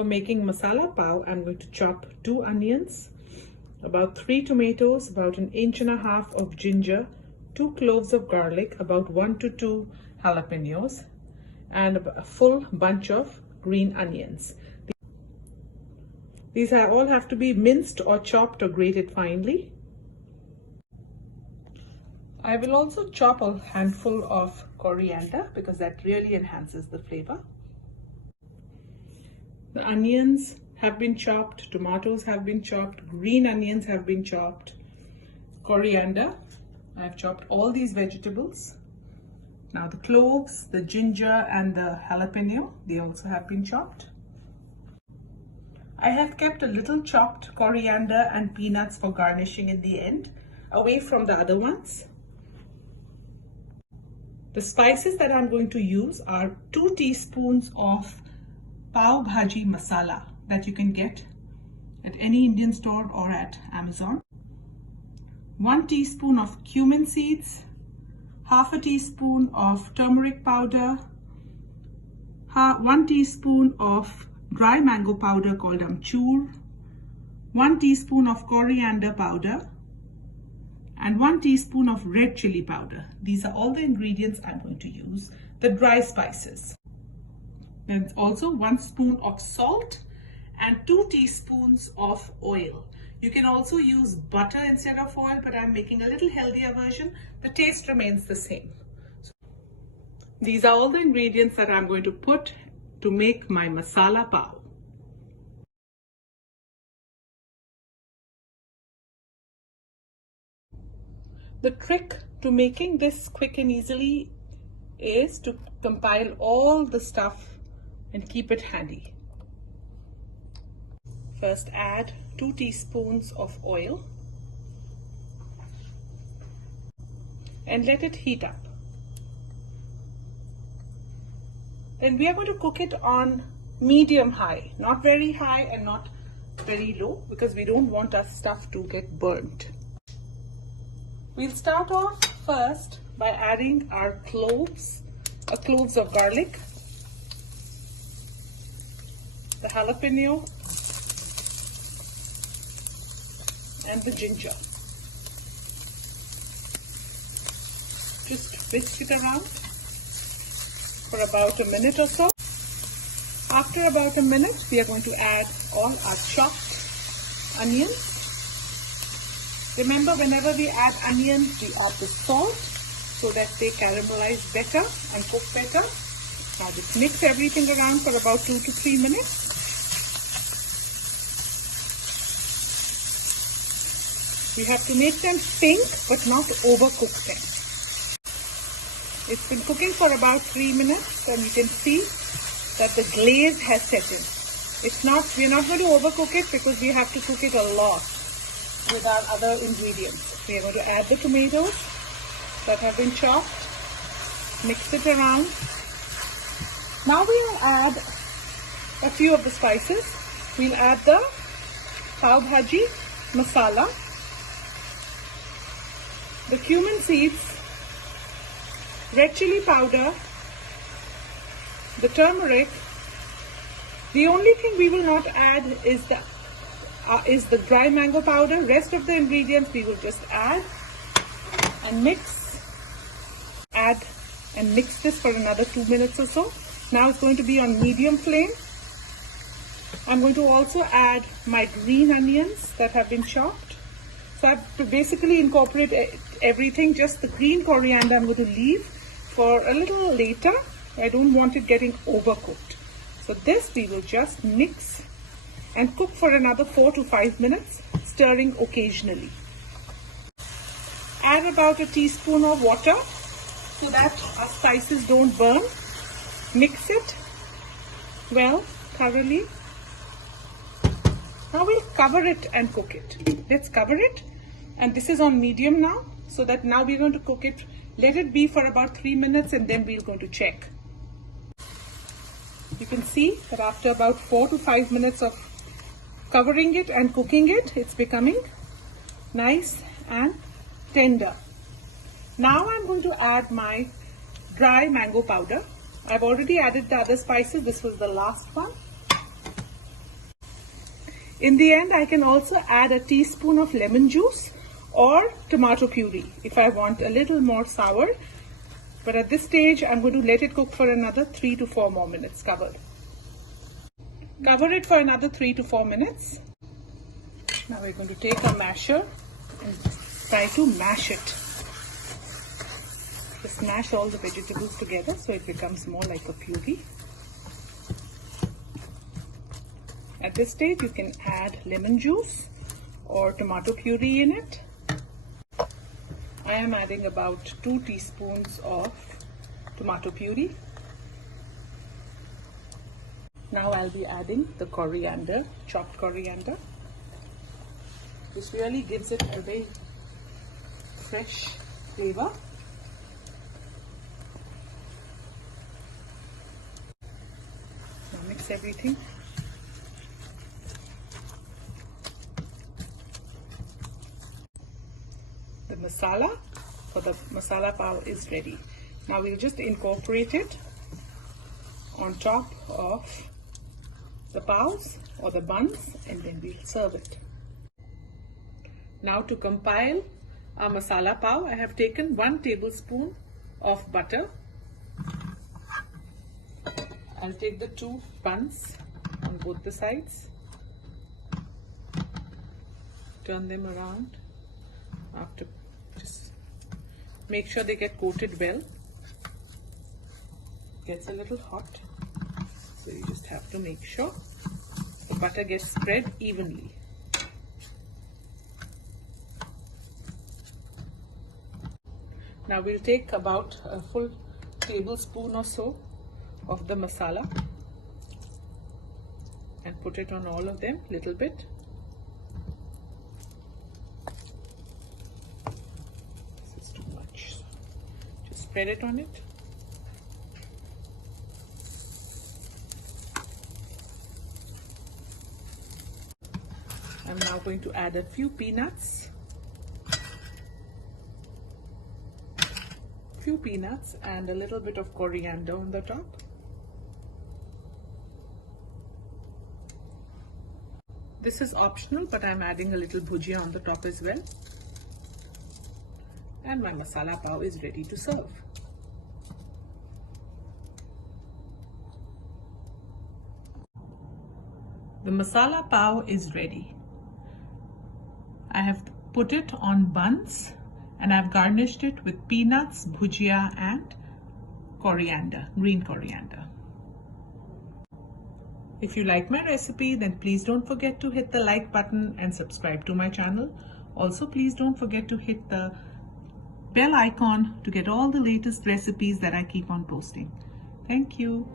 For making masala pav, I'm going to chop 2 onions, about 3 tomatoes, about 1.5 inches of ginger, 2 cloves of garlic, about 1 to 2 jalapeños, and a full bunch of green onions. These all have to be minced or chopped or grated finely. I will also chop a handful of coriander because that really enhances the flavor. The onions have been chopped, tomatoes have been chopped, green onions have been chopped, coriander. I have chopped all these vegetables. Now the cloves, the ginger and the jalapeno, they also have been chopped. I have kept a little chopped coriander and peanuts for garnishing in the end, away from the other ones. The spices that I'm going to use are 2 teaspoons of Pav Bhaji Masala that you can get at any Indian store or at Amazon. 1 teaspoon of cumin seeds, half a teaspoon of turmeric powder, 1 teaspoon of dry mango powder called Amchur, 1 teaspoon of coriander powder, and 1 teaspoon of red chili powder. These are all the ingredients I'm going to use, the dry spices. There's also 1 spoon of salt and 2 teaspoons of oil. You can also use butter instead of oil, but I'm making a little healthier version. The taste remains the same. So these are all the ingredients that I'm going to put to make my masala pav. The trick to making this quick and easily is to compile all the stuff and keep it handy. First add 2 teaspoons of oil and let it heat up. Then we are going to cook it on medium high, not very high and not very low, because we don't want our stuff to get burnt. We'll start off first by adding our cloves of garlic, the jalapeno, and the ginger. Just whisk it around for about a minute or so. After about a minute, we are going to add all our chopped onions. Remember, whenever we add onions, we add the salt so that they caramelize better and cook better. Now just mix everything around for about 2 to 3 minutes. We have to make them pink but not overcook them. It's been cooking for about 3 minutes and you can see that the glaze has set in. We're not going to overcook it because we have to cook it a lot with our other ingredients. We are going to add the tomatoes that have been chopped, mix it around. Now we will add a few of the spices. We'll add the Pav Bhaji Masala, the cumin seeds, red chili powder, the turmeric. The only thing we will not add is the dry mango powder. Rest of the ingredients we will just add and mix. Add and mix this for another 2 minutes or so. Now it's going to be on medium flame. I'm going to also add my green onions that have been chopped. So I've basically incorporated everything. Just the green coriander I'm going to leave for a little later. I don't want it getting overcooked. So this we will just mix and cook for another 4 to 5 minutes, stirring occasionally. Add about a teaspoon of water so that our spices don't burn. Mix it well, thoroughly. Now we'll cover it and cook it. Let's cover it, and this is on medium now, so that now we're going to cook it. Let it be for about 3 minutes and then we're going to check. You can see that after about 4 to 5 minutes of covering it and cooking it, it's becoming nice and tender. Now I'm going to add my dry mango powder. I've already added the other spices. This was the last one. In the end, I can also add a teaspoon of lemon juice or tomato puree if I want a little more sour. But at this stage, I'm going to let it cook for another 3 to 4 more minutes covered. Cover it for another 3 to 4 minutes. Now we're going to take a masher and try to mash it. Just mash all the vegetables together so it becomes more like a puree. At this stage, you can add lemon juice or tomato puree in it. I am adding about 2 teaspoons of tomato puree. Now I'll be adding the coriander, chopped coriander. This really gives it a very fresh flavor. Now mix everything. The masala for the masala pav is ready. Now we'll just incorporate it on top of the pavs or the buns, and then we'll serve it. Now to compile our masala pav, I have taken 1 tablespoon of butter. I'll take the 2 buns on both the sides, turn them around. After, just make sure they get coated well. It gets a little hot, so you just have to make sure the butter gets spread evenly. Now we'll take about a full tablespoon or so of the masala and put it on all of them, little bit. This is too much. Just spread it on it. I'm now going to add a few peanuts. And a little bit of coriander on the top. This is optional, but I'm adding a little bhujia on the top as well. And my masala pav is ready to serve. The masala pav is ready. I have put it on buns and I've garnished it with peanuts, bhujia and coriander, green coriander. If you like my recipe, then please don't forget to hit the like button and subscribe to my channel. Also, please don't forget to hit the bell icon to get all the latest recipes that I keep on posting. Thank you.